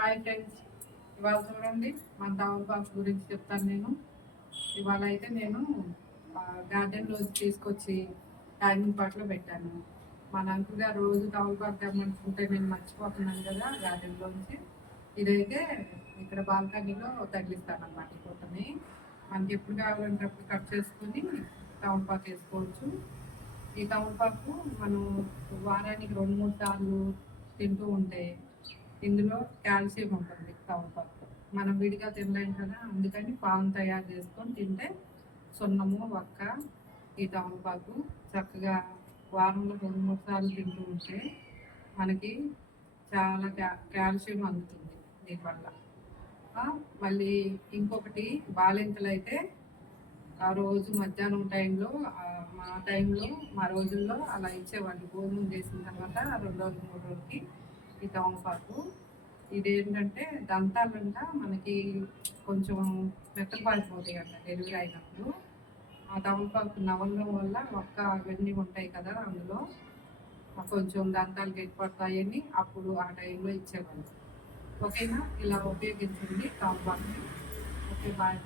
Hi friends, ఇవాళ చూడండి మన తమలపాకు గురించి చెప్తాను నేను. ఇవాళ అయితే నేను గార్డెన్లో తీసుకొచ్చి టైమింగ్ పాటలో పెట్టాను. మా అంకుల్ గారు రోజు తమలపాకు తెమ్మంటుంటే నేను మర్చిపోతున్నాను కదా గార్డెన్లోంచి. ఇదైతే ఇక్కడ బాల్కనీలో తగిలిస్తాను అన్నమాట. ఈ పొట్టని మనకి ఎప్పుడు కావాలంటే అప్పుడు కట్ చేసుకుని తమలపాకు వేసుకోవచ్చు. ఈ తమలపాకు మనం వారానికి 2-3 సార్లు తింటూ ఉంటే ఇందులో కాల్షియం ఉంటుంది తమలపాకు. మనం విడిగా తినలేం కదా, అందుకని పాలు తయారు చేసుకొని తింటే సున్నము వక్క ఈ తమలపాకు చక్కగా వారంలో 2-3 సార్లు తింటూ ఉంటే మనకి చాలా కాల్షియం అందుతుంది దీనివల్ల. మళ్ళీ ఇంకొకటి బాలింతలు అయితే ఆ రోజు మధ్యాహ్నం టైంలో మా రోజుల్లో అలా ఇచ్చేవాళ్ళు. భోజనం చేసిన తర్వాత 2 రోజులు 3 రోజులకి ఈ తమలపాకు. ఇదేంటంటే దంతాలంట మనకి కొంచెం మెత్తపారిపోతాయి అంట డెలివరీ అయినప్పుడు. ఆ తమలపాకు నవలడం వల్ల ఒక్క అవన్నీ ఉంటాయి కదా అందులో, కొంచెం దంతాలు గట్టిపడతాయని అప్పుడు ఆ టైంలో ఇచ్చేవాళ్ళు. ఓకేనా, ఇలా ఉపయోగించండి తమలపాకుని. Okay, bye.